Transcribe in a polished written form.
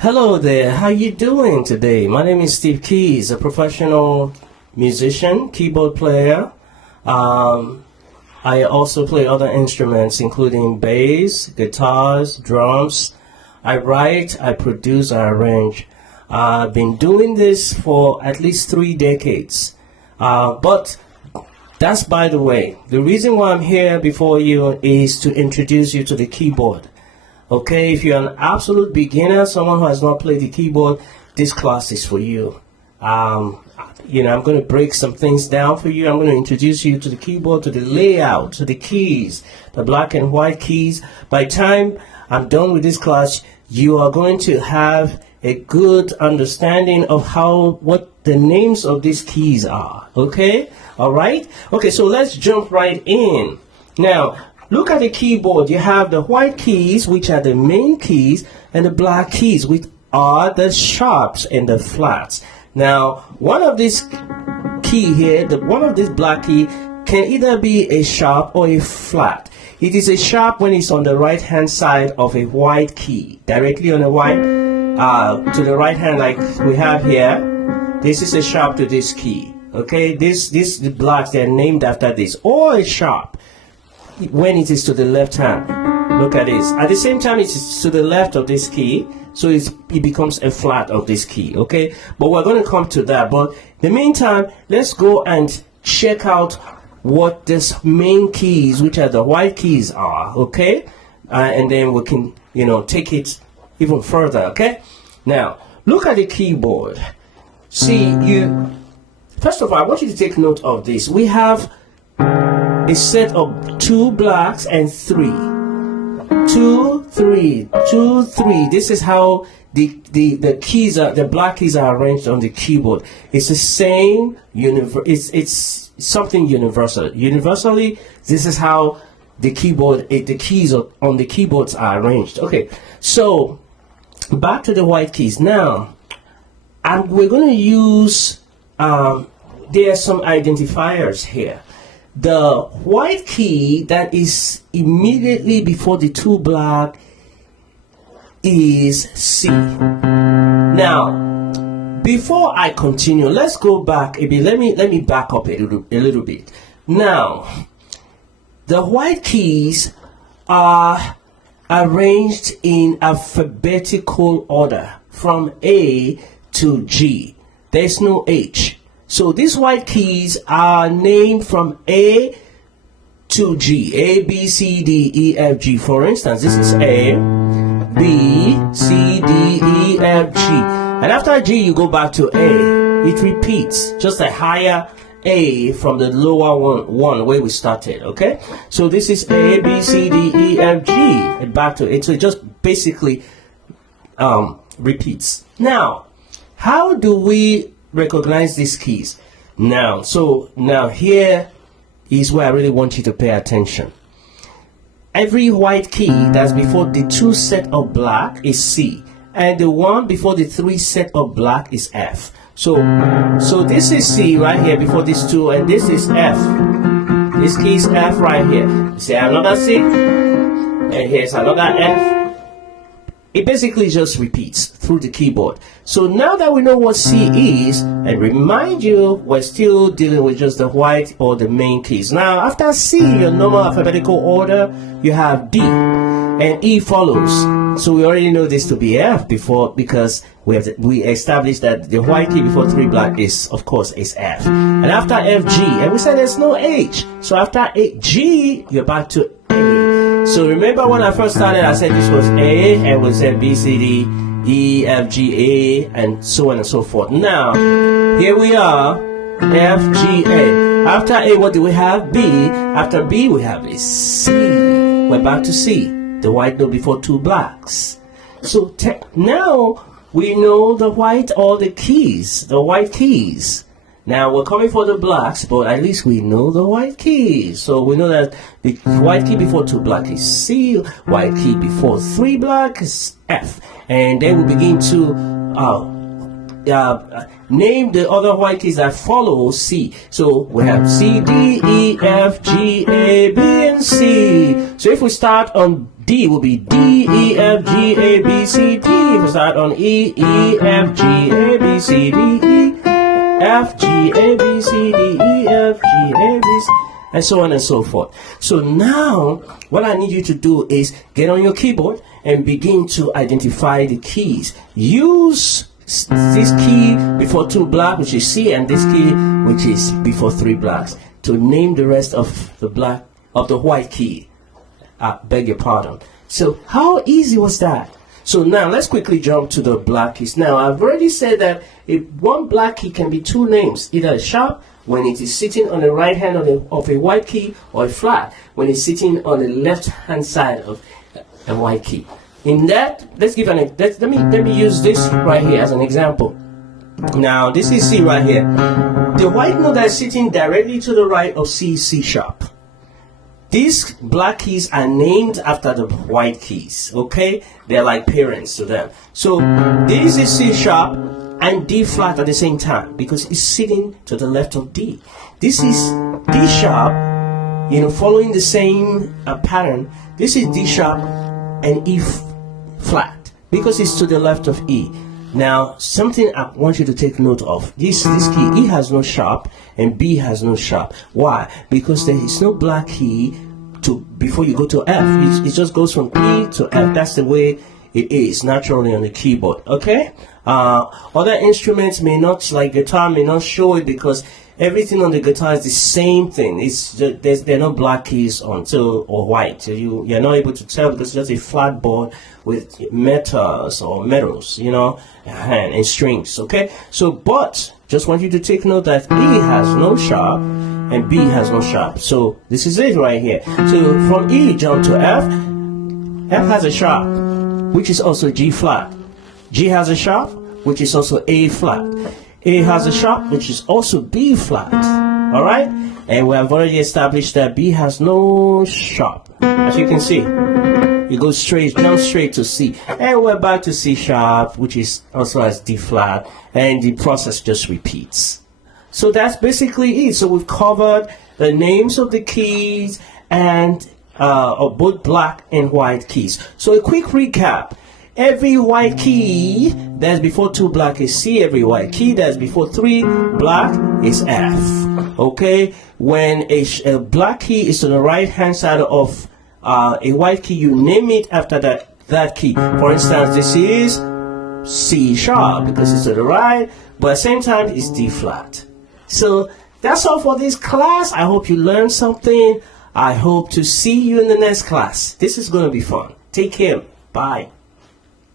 Hello there, how you doing today? My name is SteveKeyz, a professional musician, keyboard player. I also play other instruments including bass, guitars, drums. I write, I produce, I arrange. I've been doing this for at least 3 decades. But that's by the way. The reason why I'm here before you is to introduce you to the keyboard. Okay, if you're an absolute beginner, someone who has not played the keyboard, this class is for you. I'm going to break some things down for you. I'm going to introduce you to the keyboard, to the layout, to the keys, the black and white keys. By the time I'm done with this class, you are going to have a good understanding of what the names of these keys are. Okay, all right. Okay, so let's jump right in. Now, look at the keyboard. You have the white keys, which are the main keys, and the black keys, which are the sharps and the flats. Now, one of these key here, one of this black key can either be a sharp or a flat. It is a sharp when it's on the right hand side of a white key, directly on the white, to the right hand, like we have here. This is a sharp to this key. Okay, the blacks, they're named after this, or a sharp when it is to the left hand. Look at this. At the same time, it is to the left of this key, so it becomes a flat of this key. Okay, but we're going to come to that. But in the meantime, let's go and check out what this main keys, which are the white keys, are. Okay, and then we can take it even further. Okay, now look at the keyboard. See, first of all, I want you to take note of this. We have a set of 2 blacks and 3. 2, 3, 2, 3. This is how the keys are. The black keys are arranged on the keyboard. It's the same. It's something universal. Universally, this is how the keys on the keyboards are arranged. Okay, so back to the white keys now, and we're going to use. There are some identifiers here. The white key that is immediately before the 2 black is C. Now, before I continue, let's go back a bit. Let me back up a little bit. Now, the white keys are arranged in alphabetical order from A to G. There's no H. So these white keys are named from A to G. A, B, C, D, E, F, G. For instance, this is A, B, C, D, E, F, G. And after G, you go back to A. It repeats, just a higher A from the lower one where we started, okay? So this is A, B, C, D, E, F, G. And back to it. So it just basically repeats. Now, how do we recognize these keys? Now here is where I really want you to pay attention. Every white key that's before the 2 set of black is C, and the one before the 3 set of black is F. So this is C right here before these 2, and this is F. This key is F right here. You see another C, and here's another F. It basically just repeats through the keyboard. So now that we know what C is, and remind you, we're still dealing with just the white or the main keys. Now, after C, your normal alphabetical order, you have D, and E follows. So we already know this to be F before, because we established that the white key before 3 black is, of course, is F. And after F, G, and we said there's no H. So after G, you're back to A. So remember when I first started, I said this was A, and we said B, C, D, E, F, G, A, and so on and so forth. Now, here we are, F, G, A. After A, what do we have? B. After B, we have a C. We're back to C, the white note before 2 blacks. So now we know the white or the keys, the white keys. Now we're coming for the blacks, but at least we know the white keys. So we know that the white key before 2 black is C, white key before 3 black is F. And then we begin to name the other white keys that follow C. So we have C, D, E, F, G, A, B, and C. So if we start on D will be D, E, F, G, A, B, C, D. If we start on E, E, F, G, A, B, C, D, E, F, G, A, B, C, D, E, F, G, A, B, C, and so on and so forth. So now, what I need you to do is get on your keyboard and begin to identify the keys. Use this key before 2 blocks, which is C, and this key, which is before 3 blocks, to name the rest of the white key. I beg your pardon. So how easy was that? So now let's quickly jump to the black keys. Now I've already said that if one black key can be 2 names, either a sharp when it is sitting on the right hand of a white key, or a flat when it's sitting on the left hand side of a white key. In that, let me use this right here as an example. Now this is C right here. The white note that is sitting directly to the right of C is C sharp. These black keys are named after the white keys, okay? They're like parents to them. So this is C sharp and D flat at the same time because it's sitting to the left of D. This is D sharp, following the same pattern. This is D sharp and E flat because it's to the left of E. Now, something I want you to take note of. This key, E has no sharp and B has no sharp. Why? Because there is no black key before you go to F. It just goes from E to F. That's the way it is naturally on the keyboard. Okay? Other instruments may not, like guitar, may not show it because everything on the guitar is the same thing. It's just, there are no black keys or white. So you're not able to tell because it's just a flat board with metals, and strings. Okay, so but just want you to take note that E has no sharp and B has no sharp. So this is it right here. So from E jump to F. F has a sharp, which is also G flat. G has a sharp, which is also A flat. A has a sharp, which is also B flat. All right, and we have already established that B has no sharp. As you can see, you go jump straight to C, and we're back to C sharp, which is also as D flat, and the process just repeats. So that's basically it. So we've covered the names of the keys and of both black and white keys. So a quick recap. Every white key that's before 2 black is C. Every white key that's before 3 black is F. Okay? When a black key is to the right hand side of a white key, you name it after that key. For instance, this is C sharp because it's to the right, but at the same time it's D flat. So that's all for this class. I hope you learned something. I hope to see you in the next class. This is going to be fun. Take care. Bye.